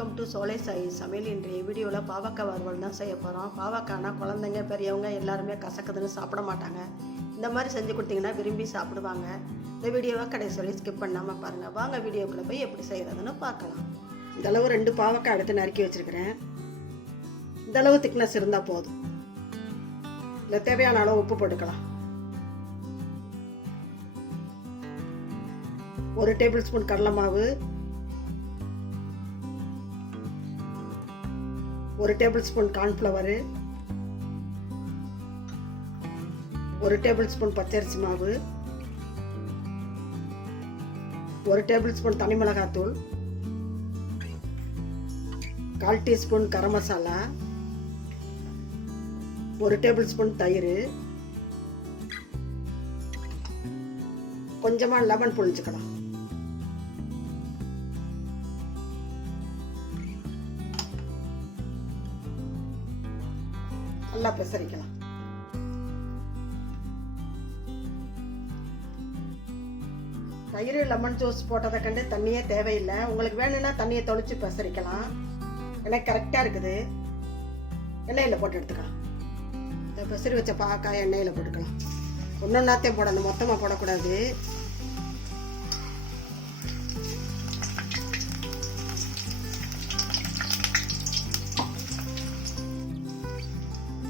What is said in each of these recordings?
Welcome to சோலை சாய் சமையல். இன்றைய வீடியோவில் பாவக்காய் வறுவல் தான் செய்ய போகிறோம். பாவக்காய்னா குழந்தைங்க பெரியவங்க எல்லாருமே கசக்குதுன்னு சாப்பிட மாட்டாங்க. இந்த மாதிரி செஞ்சு கொடுத்தீங்கன்னா விரும்பி சாப்பிடுவாங்க. இந்த வீடியோவை கடைசி வரை ஸ்கிப் பண்ணாமல் பாருங்கள். வாங்க வீடியோக்குள்ளே போய் எப்படி செய்கிறதுன்னு பார்க்கலாம். இந்தளவு 2 பாவக்காய் எடுத்து நறுக்கி வச்சுருக்கிறேன். இந்தளவு திக்னஸ் இருந்தால் போதும். இல்லை தேவையான அளவு உப்பு போட்டுக்கலாம். 1 டேபிள் ஸ்பூன் கடலை மாவு, 1 table spoon cornflour, 1 table spoon பச்சரிசி மாவு, 1 டேபிள் ஸ்பூன் தனி மிளகாத்தூள், 1/4 teaspoon garam masala, 1 table spoon தயிர், கொஞ்சமாக லெமன் புழிஞ்சுக்கலாம். நல்லா பெசரிக்கலாம். தயிர் லெமன் ஜூஸ் போட்டதை கண்டு தண்ணியே தேவையில்லை. உங்களுக்கு வேணும்னா தண்ணியை தொளிச்சு பெசரிக்கலாம். எனக்கு கரெக்டாக இருக்குது. எண்ணெயில் போட்டு எடுத்துக்கலாம். இந்த பெசரி வச்ச பாவக்காய் எண்ணெயில் போட்டுக்கலாம். ஒன்றொன்னாத்தையும் போடணும், மொத்தமாக போடக்கூடாது.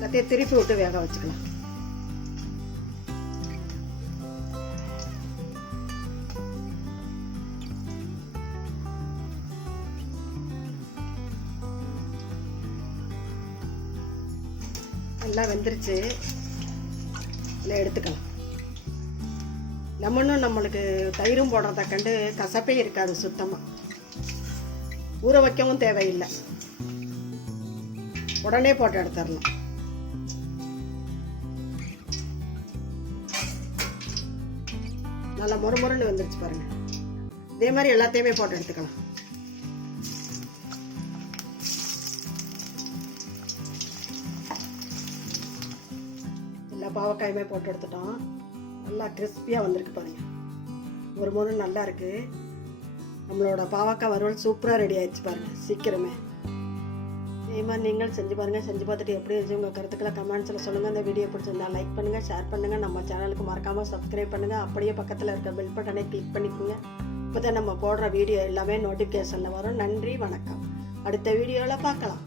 எல்லாத்தையும் திருப்பி விட்டு வேக வச்சுக்கலாம். நல்லா வெந்துருச்சு. இல்லை எடுத்துக்கலாம். லெமனும் நம்மளுக்கு தயிரும் போடுறத கண்டு கசப்பே இருக்காது. சுத்தமாக ஊற வைக்கவும் தேவையில்லை. உடனே போட்டு எடுத்துடலாம். நல்லா மொறுமொறுன்னு வந்துருச்சு பாருங்க. இதே மாதிரி எல்லாத்தையுமே போட்டு எடுத்துக்கலாம். எல்லா பாவக்காயுமே போட்டு எடுத்துட்டோம். நல்லா கிறிஸ்பியாக வந்திருக்கு பாருங்க. மொறுமொறு நல்லா இருக்கு. நம்மளோட பாவக்காய் வறுவல் சூப்பராக ரெடி ஆயிடுச்சு பாருங்க. சீக்கிரமே இதே மாதிரி நீங்கள் செஞ்சு பாருங்கள். செஞ்சு பார்த்துட்டு எப்படி இருந்துச்சு உங்கள் கருத்துக்களை கமெண்ட்ஸில் சொல்லுங்கள். இந்த வீடியோ பிடிச்சிருந்தா லைக் பண்ணுங்கள், ஷேர் பண்ணுங்கள். நம்ம சேனலுக்கு மறக்காமல் சப்ஸ்கிரைப் பண்ணுங்கள். அப்படியே பக்கத்தில் இருக்க பெல் பட்டனை கிளிக் பண்ணிக்கோங்க. இப்போ தான் நம்ம போடுற வீடியோ எல்லாமே நோட்டிஃபிகேஷனில் வரும். நன்றி, வணக்கம். அடுத்த வீடியோவில் பார்க்கலாம்.